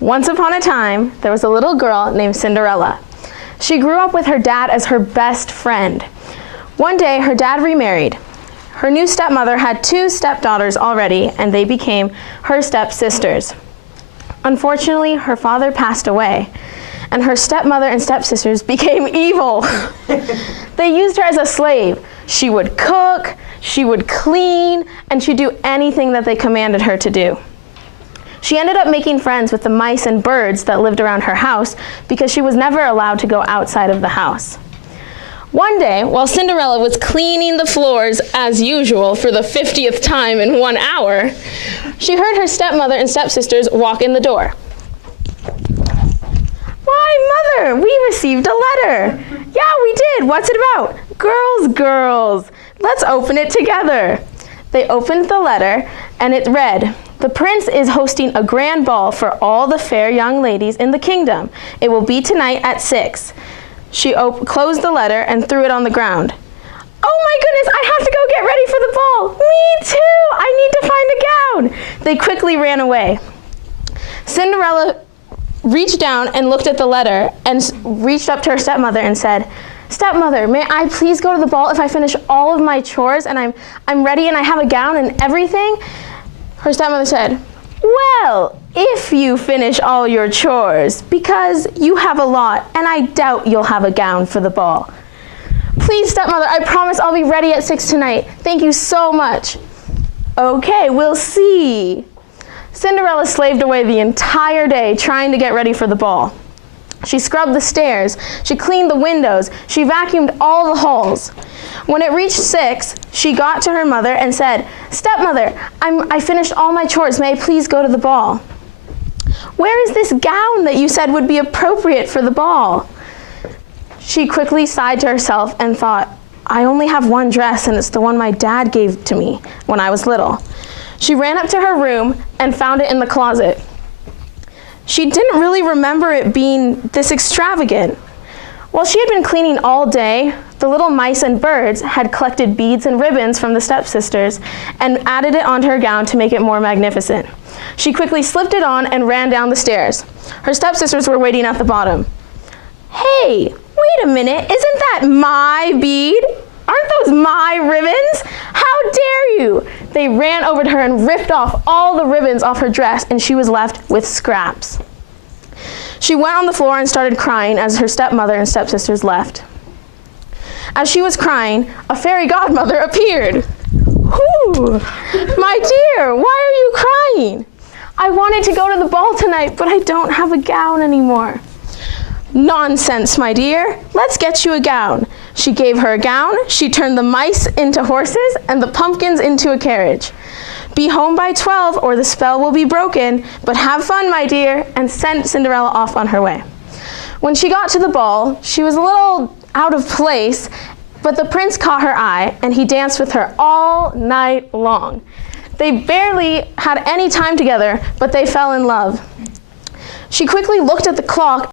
Once upon a time, there was a little girl named Cinderella. She grew up with her dad as her best friend. One day, her dad remarried. Her new stepmother had 2 stepdaughters already, and they became her stepsisters. Unfortunately, her father passed away, and her stepmother and stepsisters became evil. They used her as a slave. She would cook, she would clean, and she'd do anything that they commanded her to do. She ended up making friends with the mice and birds that lived around her house because she was never allowed to go outside of the house. One day, while Cinderella was cleaning the floors as usual for the 50th time in 1 hour, she heard her stepmother and stepsisters walk in the door. "Why, Mother, we received a letter." "Yeah, we did. What's it about?" Girls. Let's open it together." They opened the letter, and it read, "The prince is hosting a grand ball for all the fair young ladies in the kingdom. It will be tonight at 6. She closed the letter and threw it on the ground. "Oh my goodness, I have to go get ready for the ball." "Me too, I need to find a gown." They quickly ran away. Cinderella reached down and looked at the letter and reached up to her stepmother and said, "Stepmother, may I please go to the ball if I finish all of my chores and I'm ready and I have a gown and everything?" Her stepmother said, "Well, if you finish all your chores, because you have a lot and I doubt you'll have a gown for the ball." "Please, stepmother, I promise I'll be ready at 6 tonight. Thank you so much." "Okay, we'll see." Cinderella slaved away the entire day trying to get ready for the ball. She scrubbed the stairs, she cleaned the windows, she vacuumed all the halls. When it reached 6, she got to her mother and said, "Stepmother, I finished all my chores. May I please go to the ball?" "Where is this gown that you said would be appropriate for the ball?" She quickly sighed to herself and thought, "I only have one dress and it's the one my dad gave to me when I was little." She ran up to her room and found it in the closet. She didn't really remember it being this extravagant. While she had been cleaning all day, the little mice and birds had collected beads and ribbons from the stepsisters and added it onto her gown to make it more magnificent. She quickly slipped it on and ran down the stairs. Her stepsisters were waiting at the bottom. "Hey, wait a minute, isn't that my bead? Aren't those my ribbons? How dare you?" They ran over to her and ripped off all the ribbons off her dress, and she was left with scraps. She went on the floor and started crying as her stepmother and stepsisters left. As she was crying, a fairy godmother appeared. "Whoo, my dear, why are you crying?" "I wanted to go to the ball tonight, but I don't have a gown anymore." "Nonsense, my dear. Let's get you a gown." She gave her a gown, she turned the mice into horses and the pumpkins into a carriage. "Be home by 12 or the spell will be broken, but have fun, my dear," and sent Cinderella off on her way. When she got to the ball, she was a little out of place, but the prince caught her eye and he danced with her all night long. They barely had any time together, but they fell in love. She quickly looked at the clock